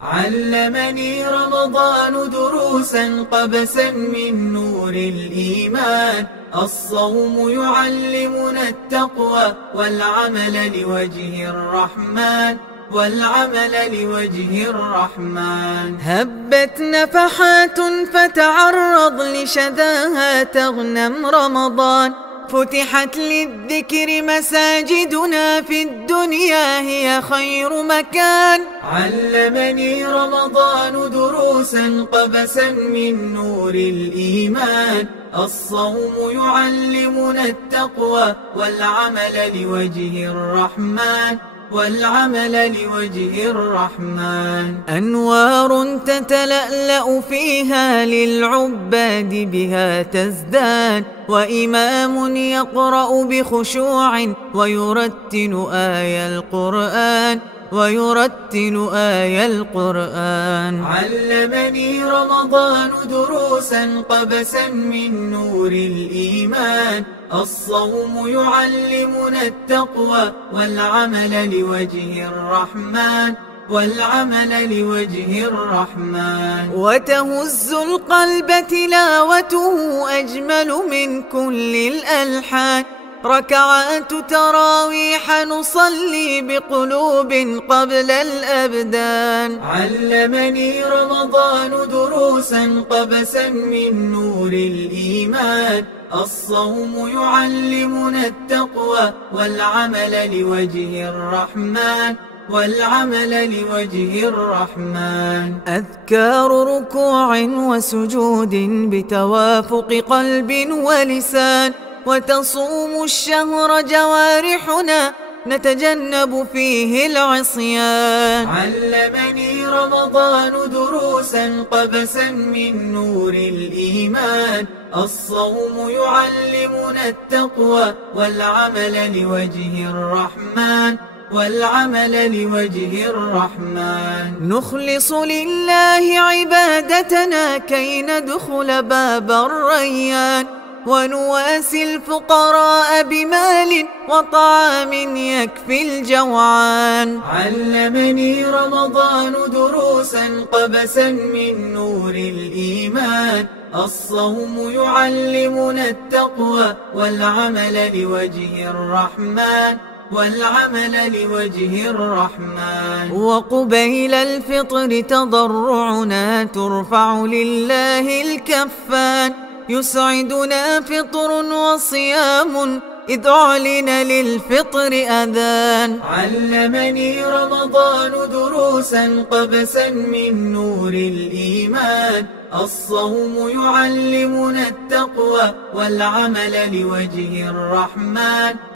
علمني رمضان دروسا قبسا من نور الإيمان. الصوم يعلمنا التقوى والعمل لوجه الرحمن، هبت نفحات فتعرض لشذاها تغنم رمضان. فتحت للذكر مساجدنا، في الدنيا هي خير مكان. علمني رمضان دروسا قبسا من نور الإيمان. الصوم يعلمنا التقوى والعمل لوجه الرحمن، أنوار تتلألأ فيها للعباد بها تزداد. وإمام يقرأ بخشوع ويرتل آي القرآن. علمني رمضان دروسا قبسا من نور الإيمان. الصوم يعلمنا التقوى والعمل لوجه الرحمن، وتهز القلب تلاوته أجمل من كل الألحان. ركعات تراويح نصلي بقلوب قبل الأبدان. علمني رمضان دروسا قبسا من نور الإيمان. الصوم يعلمنا التقوى والعمل لوجه الرحمن، أذكار ركوع وسجود بتوافق قلب ولسان. وتصوم الشهر جوارحنا نتجنب فيه العصيان. علمني رمضان دروسا قبسا من نور الإيمان. الصوم يعلمنا التقوى والعمل لوجه الرحمن، نخلص لله عبادتنا كي ندخل باب الريان. ونواسي الفقراء بمال وطعام يكفي الجوعان. علمني رمضان دروسا قبسا من نور الإيمان. الصوم يعلمنا التقوى والعمل لوجه الرحمن، وقبيل الفطر تضرعنا ترفع لله الكفان. يسعدنا فطر وصيام إذ أعلن للفطر أذان. علمني رمضان دروسا قبسا من نور الإيمان. الصوم يعلمنا التقوى والعمل لوجه الرحمن،